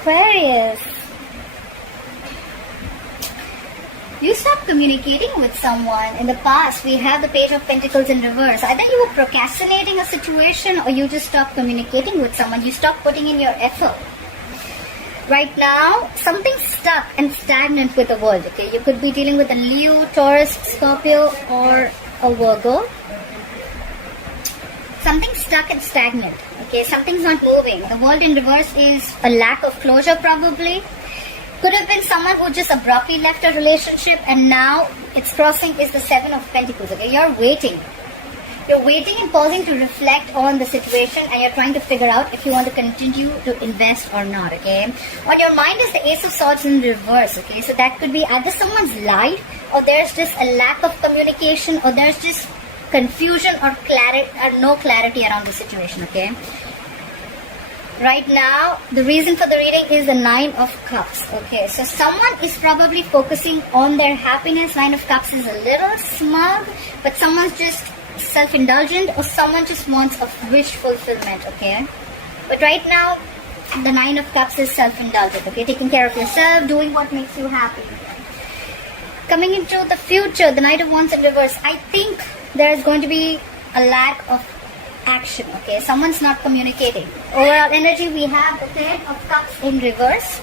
Aquarius. You stopped communicating with someone in the past. We have the Page of Pentacles in reverse. Either you were procrastinating a situation or you just stopped communicating with someone. You stopped putting in your effort. Right now, something's stuck and stagnant with the world. Okay, you could be dealing with a Leo, Taurus, Scorpio, or a Virgo. Something's stuck and stagnant. Okay, something's not moving. The world in reverse is a lack of closure, probably. Could have been someone who just abruptly left a relationship and now it's crossing is the Seven of Pentacles. Okay, you're waiting. You're waiting and pausing to reflect on the situation and you're trying to figure out if you want to continue to invest or not. Okay, on your mind is the Ace of Swords in reverse. Okay, so that could be either someone's lied or there's just a lack of communication or there's just confusion or clarity or no clarity around the situation. Okay. Right now, the reason for the reading is the Nine of Cups. Okay, so someone is probably focusing on their happiness. Nine of Cups is a little smug, but someone's just self-indulgent or someone just wants a wish fulfillment, okay? But right now, the Nine of Cups is self-indulgent, okay? Taking care of yourself, doing what makes you happy. Coming into the future, the Knight of Wands in reverse, I think there is going to be a lack of action, okay? Someone's not communicating. Overall energy, we have the Ten of Cups in reverse.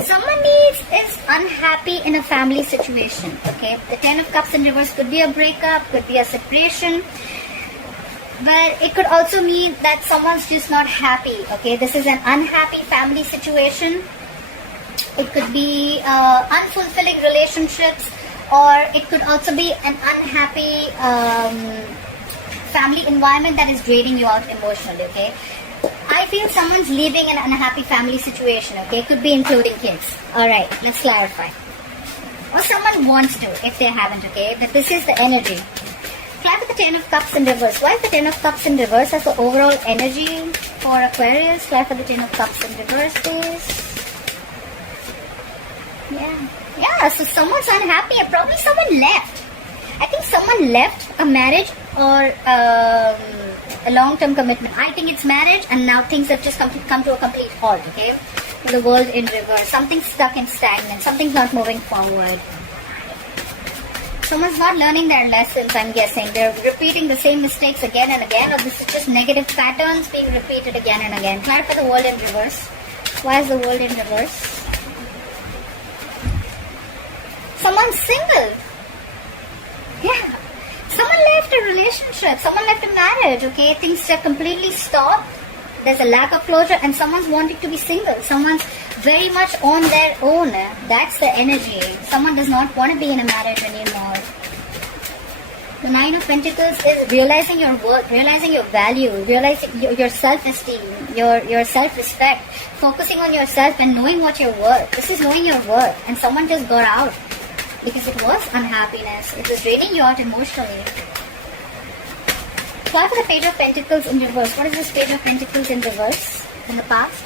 Someone is unhappy in a family situation, okay? The Ten of Cups in reverse could be a breakup, could be a separation, but it could also mean that someone's just not happy, okay? This is an unhappy family situation. It could be unfulfilling relationships, or it could also be an unhappy family environment that is draining you out emotionally, okay? I feel someone's leaving an unhappy family situation, okay? It could be including kids. Alright, let's clarify. Or someone wants to, if they haven't, okay? But this is the energy. Clarify the Ten of Cups in reverse. Why is the Ten of Cups in reverse as the overall energy for Aquarius? Clarify the Ten of Cups in reverse, please. Yeah, so someone's unhappy and probably someone left. I think someone left a marriage or a long-term commitment. I think it's marriage and now things have just come to a complete halt, okay? The world in reverse. Something's stuck and stagnant. Something's not moving forward. Someone's not learning their lessons, I'm guessing. They're repeating the same mistakes again and again, or this is just negative patterns being repeated again and again. Clarify the world in reverse. Why is the world in reverse? Someone's single. Yeah. Someone left a relationship. Someone left a marriage, okay? Things have completely stopped. There's a lack of closure and someone's wanting to be single. Someone's very much on their own. That's the energy. Someone does not want to be in a marriage anymore. The Nine of Pentacles is realizing your worth, realizing your value, realizing your self-esteem, your self-respect, focusing on yourself and knowing what you're worth. This is knowing your worth and someone just got out because it was unhappiness. It was draining you out emotionally. Clarify the Page of Pentacles in reverse. What is this Page of Pentacles in reverse in the past?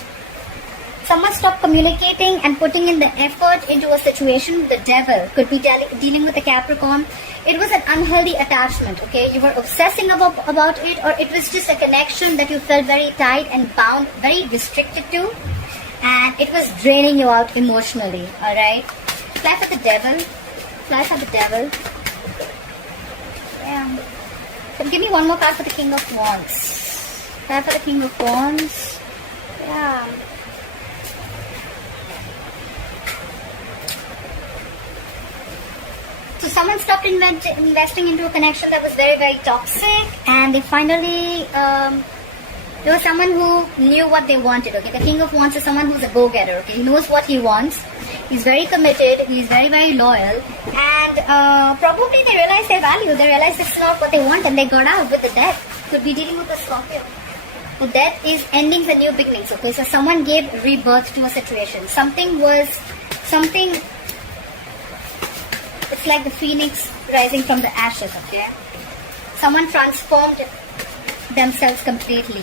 Someone stopped communicating and putting in the effort into a situation. The Devil could be dealing with a Capricorn. It was an unhealthy attachment, okay? You were obsessing about it, or it was just a connection that you felt very tight and bound, very restricted to, and it was draining you out emotionally, alright? Clarify the Devil. Clarify the Devil. Yeah. So give me one more card for the King of Wands. Clarify the King of Wands. Yeah. So someone stopped investing into a connection that was very, very toxic, and they finally, there was someone who knew what they wanted, okay? The King of Wands is someone who's a go-getter, okay? He knows what he wants. He's very committed. He's very, very loyal. And probably they realized their value. They realized it's not what they want, and they got out with the Death. Could be dealing with a Scorpio. The Death is endings and new beginnings, okay? So someone gave rebirth to a situation. It's like the phoenix rising from the ashes, okay? Someone transformed themselves completely.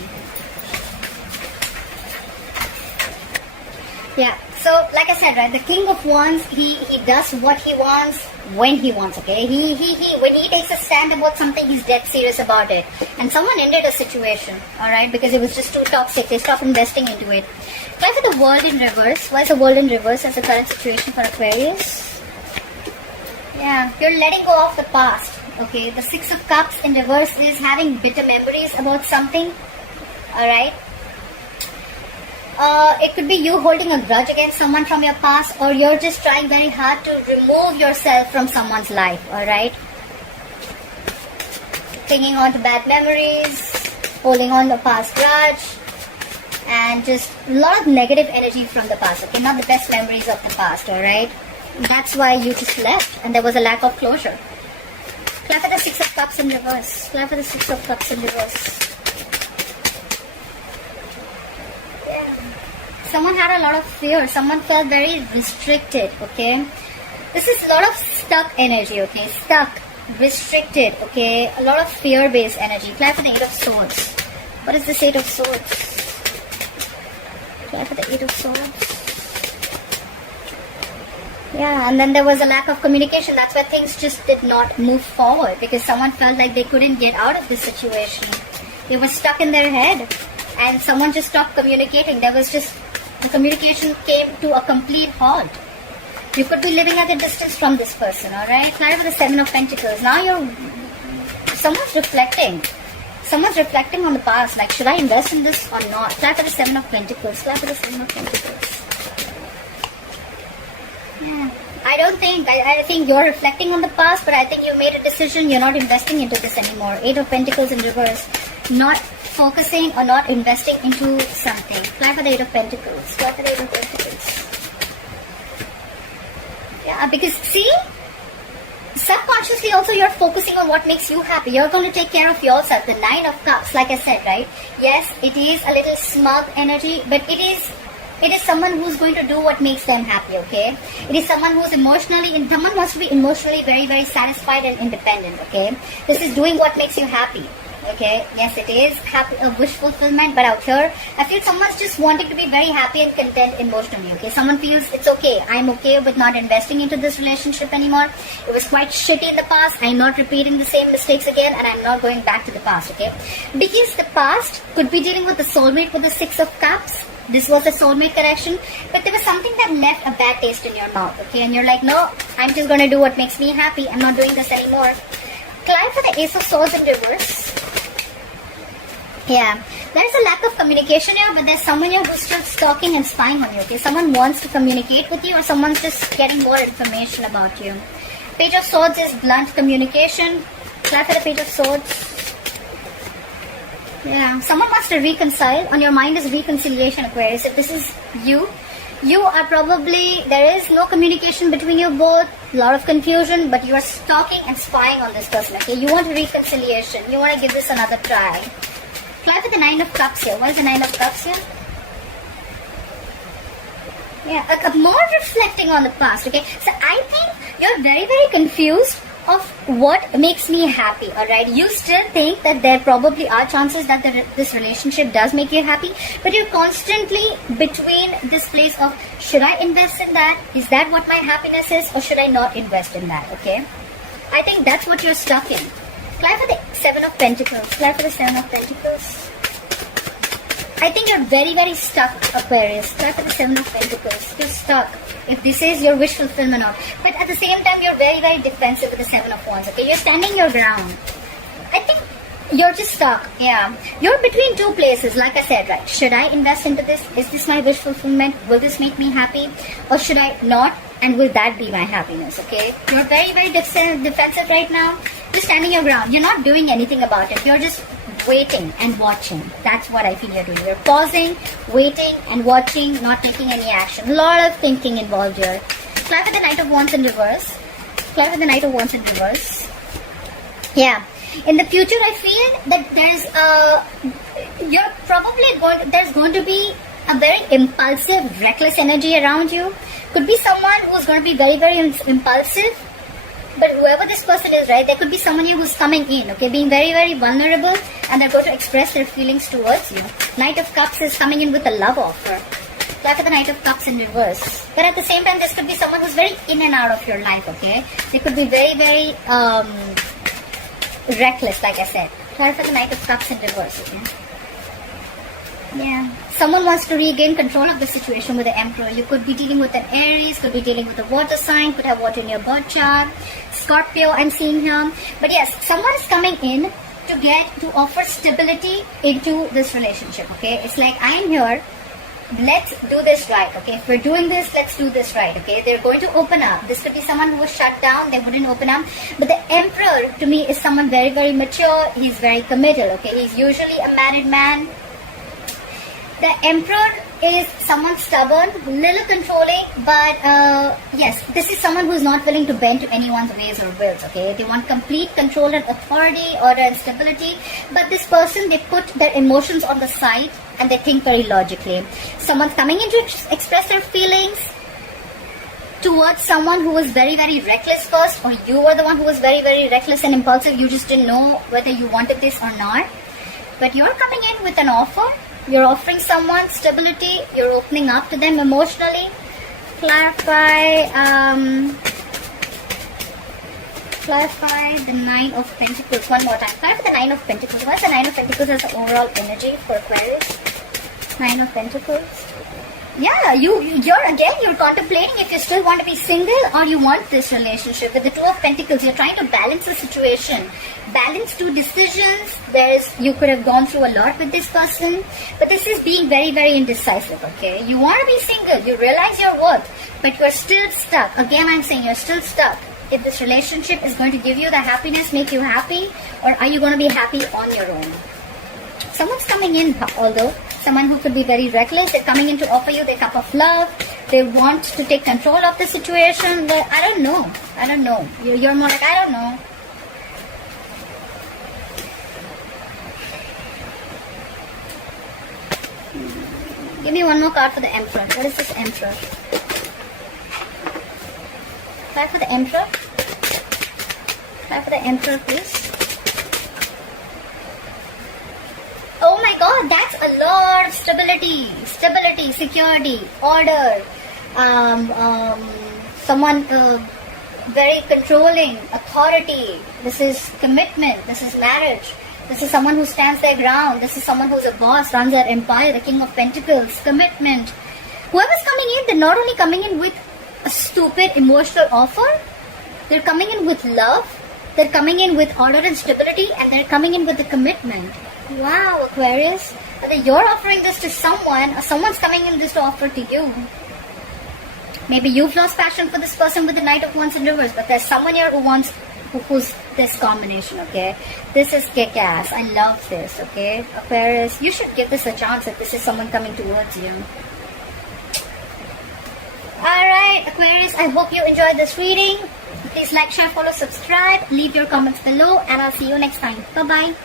Yeah, so like I said, right, the King of Wands, he does what he wants. when he wants, okay? When he takes a stand about something, he's dead serious about it. And someone ended a situation, alright, because it was just too toxic. They stopped investing into it. Try for the world in reverse. Why is the world in reverse as the current situation for Aquarius? Yeah, you're letting go of the past, okay? The Six of Cups in reverse is having bitter memories about something, alright? It could be you holding a grudge against someone from your past, or you're just trying very hard to remove yourself from someone's life, alright? Clinging on to bad memories, holding on to a past grudge, and just a lot of negative energy from the past, okay? Not the best memories of the past, alright? That's why you just left, and there was a lack of closure. Clap for the Six of Cups in reverse. Clap for the Six of Cups in reverse. Someone had a lot of fear. Someone felt very restricted, okay? This is a lot of stuck energy, okay? Stuck, restricted, okay? A lot of fear-based energy. Clap for the Eight of Swords. What is this Eight of Swords? Clap for the Eight of Swords. Yeah, and then there was a lack of communication. That's why things just did not move forward, because someone felt like they couldn't get out of this situation. They were stuck in their head, and someone just stopped communicating. There was just... the communication came to a complete halt. You could be living at a distance from this person, alright? Clarify for the Seven of Pentacles. Now someone's reflecting. Someone's reflecting on the past. Like, should I invest in this or not? Clarify for the Seven of Pentacles. Clarify for the Seven of Pentacles. Yeah. I think you're reflecting on the past, but I think you made a decision. You're not investing into this anymore. Eight of Pentacles in reverse. Not focusing or not investing into something. Fly for the Eight of Pentacles. Fly for the Eight of Pentacles. Yeah, because see, subconsciously also you're focusing on what makes you happy. You're going to take care of yourself. The Nine of Cups, like I said, right? Yes, it is a little smug energy, but it is someone who's going to do what makes them happy, okay? It is someone who's someone wants to be emotionally very, very satisfied and independent, okay? This is doing what makes you happy. Okay, yes, it is a wish fulfillment, but out here, I feel someone's just wanting to be very happy and content emotionally, okay? Someone feels it's okay. I'm okay with not investing into this relationship anymore. It was quite shitty in the past. I'm not repeating the same mistakes again, and I'm not going back to the past, okay? Because the past could be dealing with the soulmate with the Six of Cups. This was a soulmate connection, but there was something that left a bad taste in your mouth, okay? And you're like, no, I'm just going to do what makes me happy. I'm not doing this anymore. Climb for the Ace of Swords in reverse. Yeah, there's a lack of communication here, but there's someone here who's still stalking and spying on you, okay? Someone wants to communicate with you, or someone's just getting more information about you. Page of Swords is blunt communication. Clap for the Page of Swords. Yeah, someone wants to reconcile. On your mind is reconciliation, Aquarius. If this is you are probably, there is no communication between you both, a lot of confusion, but you are stalking and spying on this person, okay? You want reconciliation. You want to give this another try. Fly for the Nine of Cups here. What is the Nine of Cups here? Yeah, more reflecting on the past, okay? So I think you're very, very confused of what makes me happy, alright? You still think that there probably are chances that this relationship does make you happy, but you're constantly between this place of, should I invest in that? Is that what my happiness is? Or should I not invest in that, okay? I think that's what you're stuck in. Fly for the Seven of Pentacles. Fly for the Seven of Pentacles. I think you're very, very stuck, Aquarius. Fly for the Seven of Pentacles. You're stuck. If this is your wish fulfillment or not. But at the same time, you're very, very defensive with the Seven of Wands. Okay, you're standing your ground. I think you're just stuck. Yeah. You're between two places, like I said, right? Should I invest into this? Is this my wish fulfillment? Will this make me happy? Or should I not? And will that be my happiness? Okay? You're very, very defensive right now. You're standing your ground. You're not doing anything about it. You're just waiting and watching. That's what I feel you're doing. You're pausing, waiting and watching, not taking any action. A lot of thinking involved here. Fly for the Knight of Wands in reverse. Fly for the Knight of Wands in reverse. Yeah. In the future, I feel that there's going to be a very impulsive, reckless energy around you. Could be someone who's going to be very, very impulsive. But whoever this person is, right, there could be someone here who's coming in, okay, being very, very vulnerable, and they're going to express their feelings towards you. Knight of Cups is coming in with a love offer. Like the Knight of Cups in reverse. But at the same time, this could be someone who's very in and out of your life, okay? They could be very, very reckless, like I said. Try for the Knight of Cups in reverse, okay? Yeah. Someone wants to regain control of the situation with the Emperor. You could be dealing with an Aries, could be dealing with a water sign, could have water in your birth chart. Scorpio, I'm seeing here. But yes, someone is coming in to offer stability into this relationship, okay? It's like, I am here. Let's do this right, okay? If we're doing this, let's do this right, okay? They're going to open up. This could be someone who was shut down. They wouldn't open up. But the Emperor, to me, is someone very, very mature. He's very committed, okay? He's usually a married man. The Emperor is someone stubborn, little controlling, but yes, this is someone who's not willing to bend to anyone's ways or wills, okay? They want complete control and authority, order and stability, but this person, they put their emotions on the side and they think very logically. Someone's coming in to express their feelings towards someone who was very, very reckless first, or you were the one who was very, very reckless and impulsive. You just didn't know whether you wanted this or not. But you're coming in with an offer. You're offering someone stability. You're opening up to them emotionally. Clarify the Nine of Pentacles one more time. Clarify the Nine of Pentacles. What's the Nine of Pentacles as the overall energy for Aquarius? Nine of Pentacles. Yeah, you're contemplating if you still want to be single or you want this relationship. With the Two of Pentacles, you're trying to balance the situation. Balance two decisions. You could have gone through a lot with this person, but this is being very, very indecisive, okay? You want to be single, you realize your worth, but you're still stuck. Again, I'm saying you're still stuck. If this relationship is going to give you the happiness, make you happy, or are you going to be happy on your own? Someone's coming in, although, someone who could be very reckless. They're coming in to offer you the cup of love. They want to take control of the situation. But I don't know. You're more like, I don't know. Give me one more card for the Emperor. What is this Emperor? Try for the Emperor. Try for the Emperor, please. Oh my God, that's a lot of stability, security, order. Someone very controlling, authority. This is commitment. This is marriage. This is someone who stands their ground. This is someone who's a boss, runs their empire, the King of Pentacles, commitment. Whoever's coming in, they're not only coming in with a stupid emotional offer, they're coming in with love, they're coming in with order and stability, and they're coming in with the commitment. Wow, Aquarius. Whether you're offering this to someone or someone's coming in this to offer to you. Maybe you've lost passion for this person with the Knight of Wands in reverse, but there's someone here who's this combination, okay? This is kick-ass. I love this, okay? Aquarius, you should give this a chance if this is someone coming towards you. Alright, Aquarius, I hope you enjoyed this reading. Please like, share, follow, subscribe. Leave your comments below, and I'll see you next time. Bye-bye.